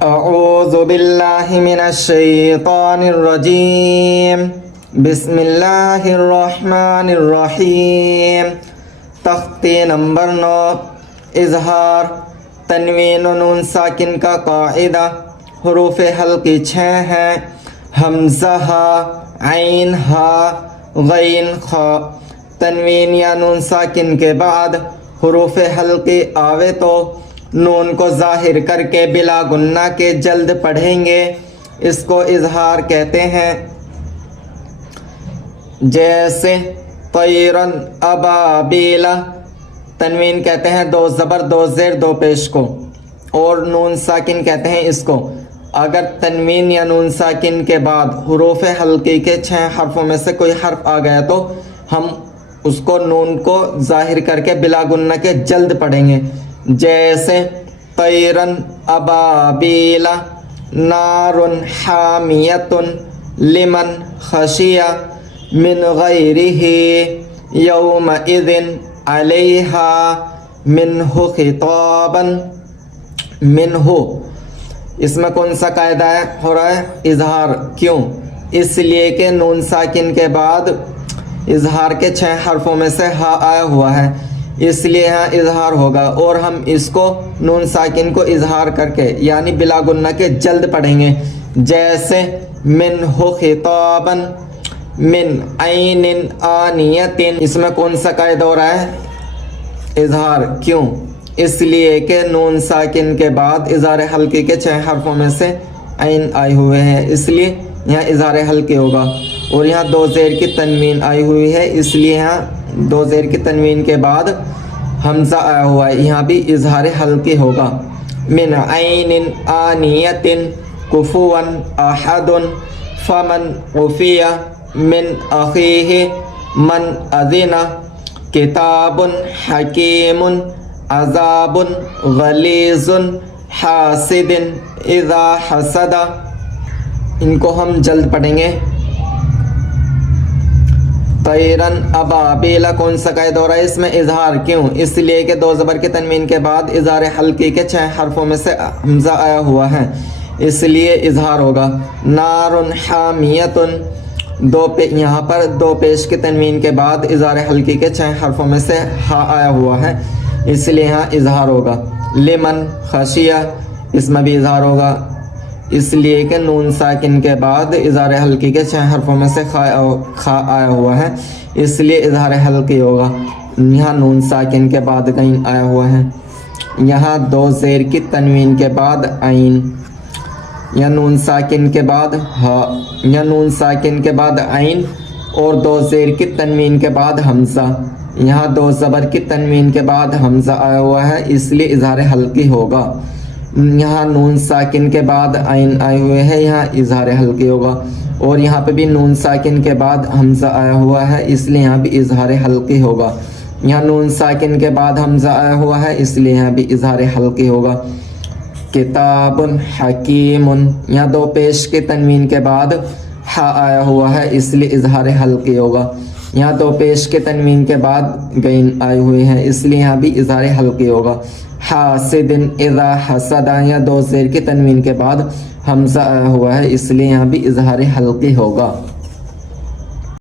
اعوذ باللہ من الشیطان الرجیم بسم اللہ الرحمن الرحیم۔ تختی نمبر 9 اظہار تنوین و نون ساکن کا قاعدہ۔ حروف حلقی 6 ہیں: حمزہ ہا، عین ہا، غین خا۔ تنوین یا نون ساکن کے بعد حروف حلقی آوے تو نون کو ظاہر کر کے بلا گنہ کے جلد پڑھیں گے، اس کو اظہار کہتے ہیں۔ جیسے طیرن ابابیلا، تنوین کہتے ہیں 2 زبر 2 زیر 2 پیش کو، اور نون ساکن کہتے ہیں اس کو۔ اگر تنوین یا نون ساکن کے بعد حروف حلقی کے 6 حرفوں میں سے کوئی حرف آ گیا تو ہم اس کو نون کو ظاہر کر کے بلا گنہ کے جلد پڑھیں گے۔ جیسے طیرن ابابیلا، نارن حامیۃ لمن خشیہ من غیرہ یومئذ علیہا منہ خطابا۔ منہ، اس میں کون سا قاعدہ ہو رہا ہے؟ اظہار۔ کیوں؟ اس لیے کہ نون ساکن کے بعد اظہار کے 6 حرفوں میں سے ہا آیا ہوا ہے، اس لیے یہاں اظہار ہوگا، اور ہم اس کو نون ساکن کو اظہار کر کے یعنی بلا گنہ کے جلد پڑھیں گے۔ جیسے منہ خطابا، من عین آنیۃ، اس میں کون سا قاعدہ ہو رہا ہے؟ اظہار۔ کیوں؟ اس لیے کہ نون ساکن کے بعد اظہار حلقی کے 6 حرفوں میں سے عین آئے ہوئے ہیں، اس لیے یہاں اظہار حلقی ہوگا۔ اور یہاں 2 زیر کی تنوین آئی ہوئی ہے، اس لیے یہاں 2 زیر کی تنوین کے بعد حمزہ آیا ہوا ہے، یہاں بھی اظہار حلقی ہوگا۔ من عین آنیۃ کفوا احد فمن عفی من اخیہ من اذن کتاب حکیم عذاب غلیظ حاسد اذا حسد۔ ان کو ہم جلد پڑھیں گے۔ طیرن ابابیلا، کون سا قاعدہ ہو رہا ہے اس میں؟ اظہار۔ کیوں؟ اس لیے کہ 2 زبر کے تنوین کے بعد اظہار حلقی کے 6 حرفوں میں سے حمزہ آیا ہوا ہے، اس لیے اظہار ہوگا۔ نارن حامیۃ، یہاں پر 2 پیش کے تنوین کے بعد اظہار حلقی کے 6 حرفوں میں سے ہا آیا ہوا ہے، اس لیے یہاں اظہار ہوگا۔ لمن خشیہ، اس میں بھی اظہار ہوگا، اس لیے کہ نون ساکن کے بعد اظہار حلقی کے 6 حرفوں میں سے خا آیا ہوا ہے، اس لیے اظہار حلقی ہوگا۔ یہاں نون ساکن کے بعد غین آیا ہوا ہے، یہاں 2 زیر کی تنوین کے بعد عین، یا نون ساکن کے بعد ہا، یا نون ساکن کے بعد عین اور 2 زیر کی تنوین کے بعد حمزہ۔ یہاں 2 زبر کی تنوین کے بعد حمزہ آیا ہوا ہے، اس لیے اظہار حلقی ہوگا۔ یہاں نون ساکن کے بعد عین آئے ہوئے ہیں، یہاں اظہار حلقی ہوگا، اور یہاں پہ بھی نون ساکن کے بعد حمزہ آیا ہوا ہے، اس لیے یہاں بھی اظہار حلقی ہوگا۔ یہاں نون ساکن کے بعد حمزہ آیا ہوا ہے، اس لیے یہاں بھی اظہار حلقی ہوگا۔ کتاب حکیم، یہاں 2 پیش کے تنوین کے بعد ہا آیا ہوا ہے، اس لیے اظہار حلقی ہوگا۔ یہاں 2 پیش کے تنوین کے بعد غین آئے ہوئے ہیں، اس لیے یہاں بھی اظہار حلقی ہوگا۔ حاسد اذا حسد، یا 2 زیر کے تنوین کے بعد حمزہ آیا ہوا ہے، اس لیے یہاں بھی اظہار حلقی ہوگا۔